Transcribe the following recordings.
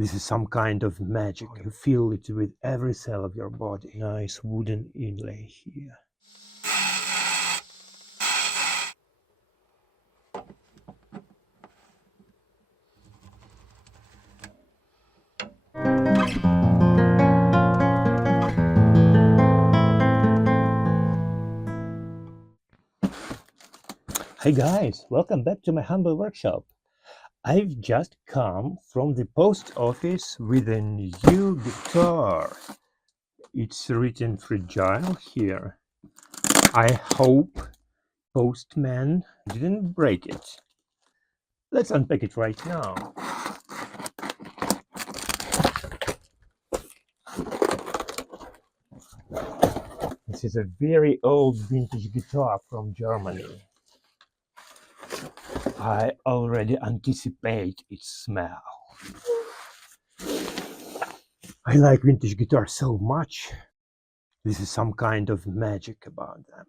This is some kind of magic. You feel it with every cell of your body. Nice wooden inlay here. Hey guys, welcome back to my humble workshop. I've just come from the post office with a new guitar. It's written fragile here. I hope postman didn't break it. Let's unpack it right now. This is a very old vintage guitar from Germany. I already anticipate its smell. I like vintage guitars so much. This is some kind of magic about them.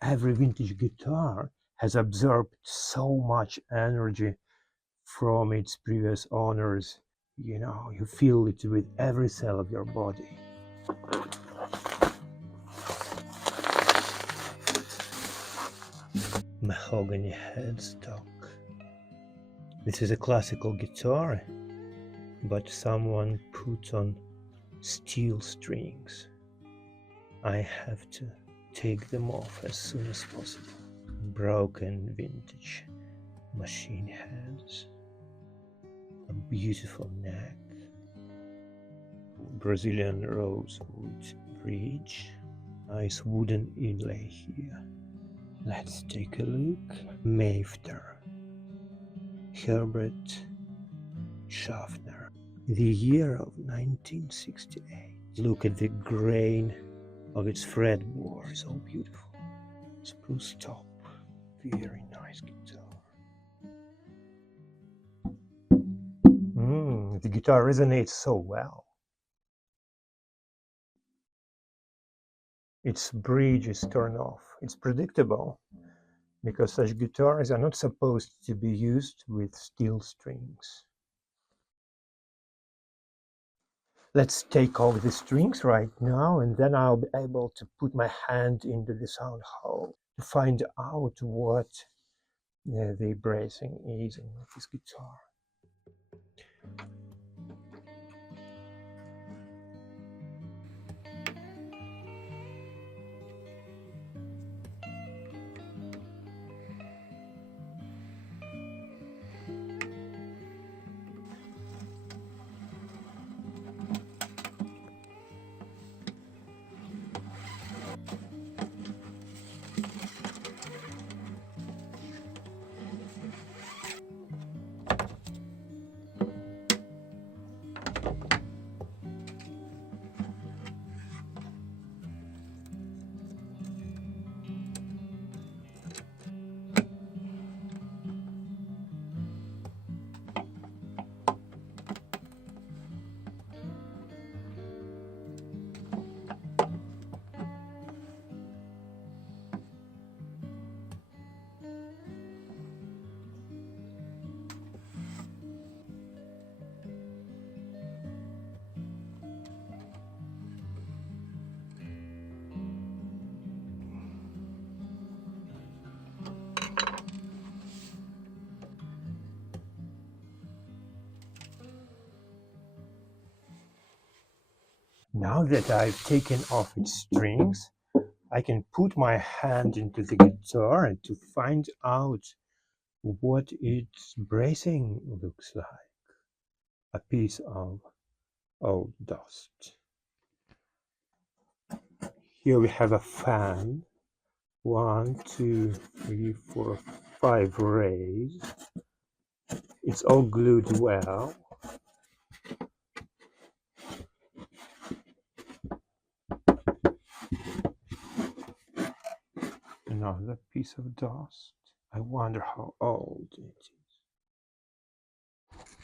Every vintage guitar has absorbed so much energy from its previous owners. You know, you feel it with every cell of your body. Mahogany headstock. This is a classical guitar, but someone put on steel strings. I have to take them off as soon as possible. Broken vintage machine heads. A beautiful neck. Brazilian rosewood bridge. Nice wooden inlay here. Let's take a look. Mafter. Herbert Schaffner. The year of 1968. Look at the grain of its fretboard. So beautiful. Spruce top. Very nice guitar. The guitar resonates so well. Its bridge is turned off. It's predictable because such guitars are not supposed to be used with steel strings. Let's take off the strings right now, and then I'll be able to put my hand into the sound hole to find out what the bracing is in this guitar. Now that I've taken off its strings, I can put my hand into the guitar and to find out what its bracing looks like. A piece of old dust. Here we have a fan. 1, 2, 3, 4, 5 rays. It's all glued well. Another piece of dust. I wonder how old it is.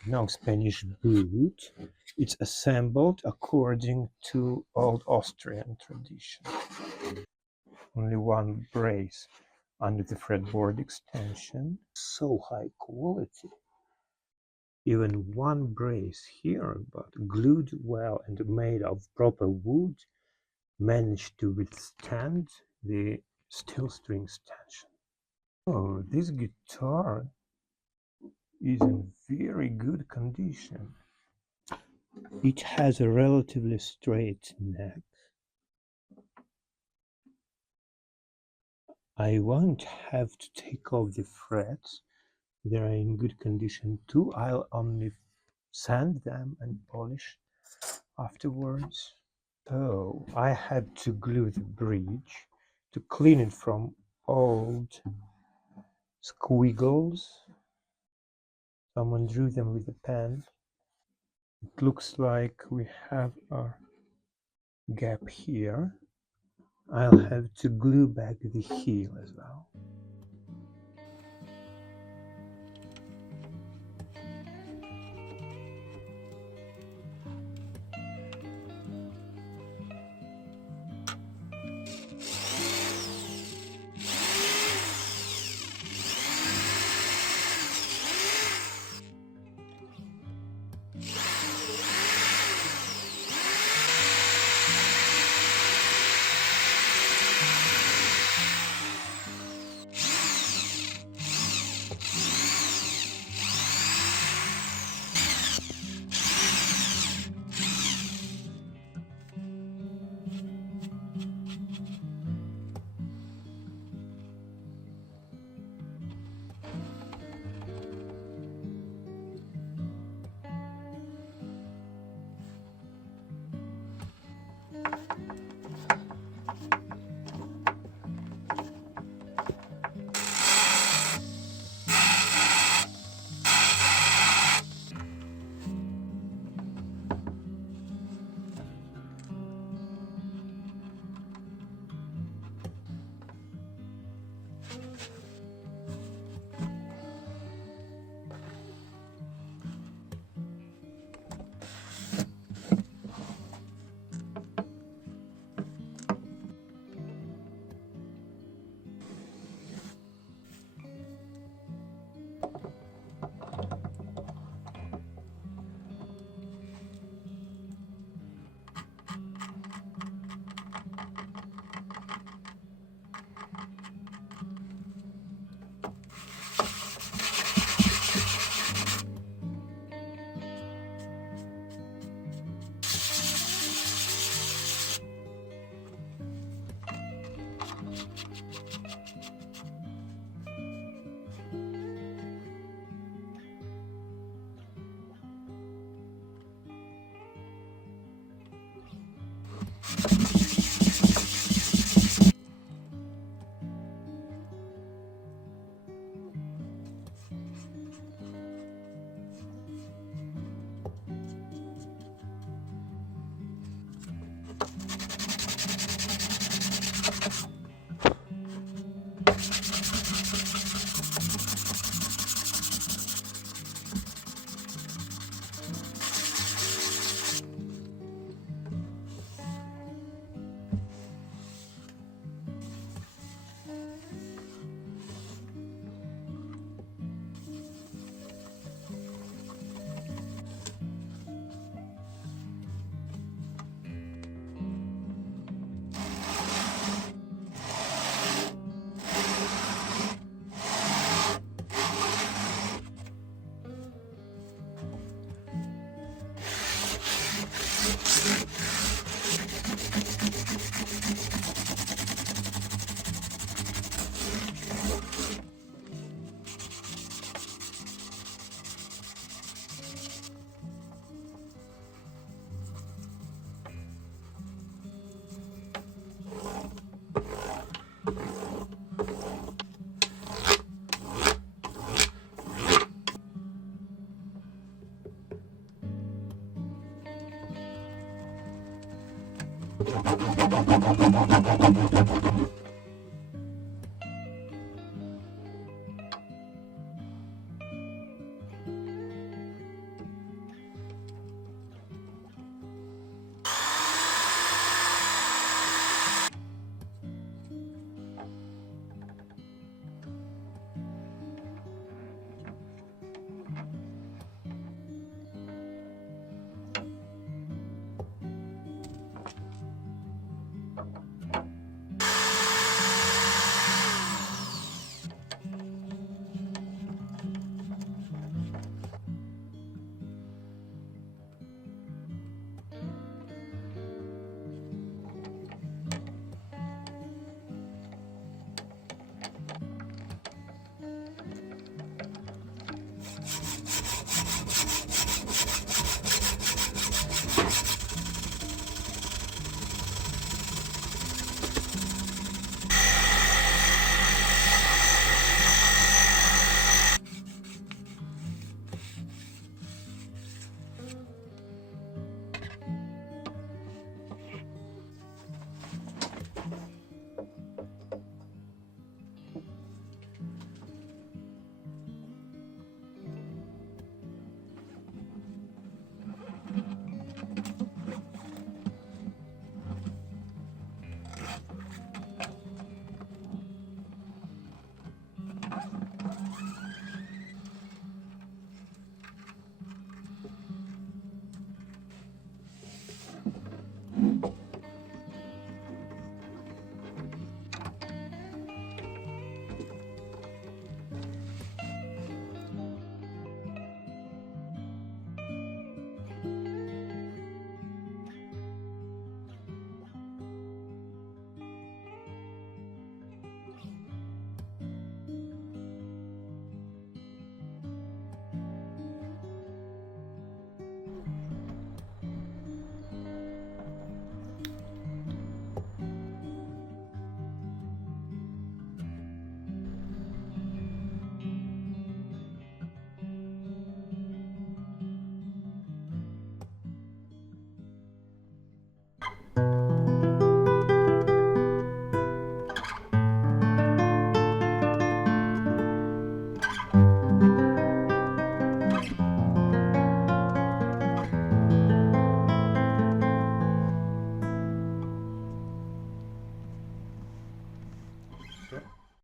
Now Spanish boot. It's assembled according to old Austrian tradition. Only one brace under the fretboard extension. So high quality. Even one brace here, but glued well and made of proper wood, managed to withstand the steel strings tension. Oh, this guitar is in very good condition. It has a relatively straight neck. I won't have to take off the frets. They are in good condition too. I'll only sand them and polish afterwards. So I had to glue the bridge to clean it from old squiggles. Someone drew them with a pen. It looks like we have a gap here. I'll have to glue back the heel as well.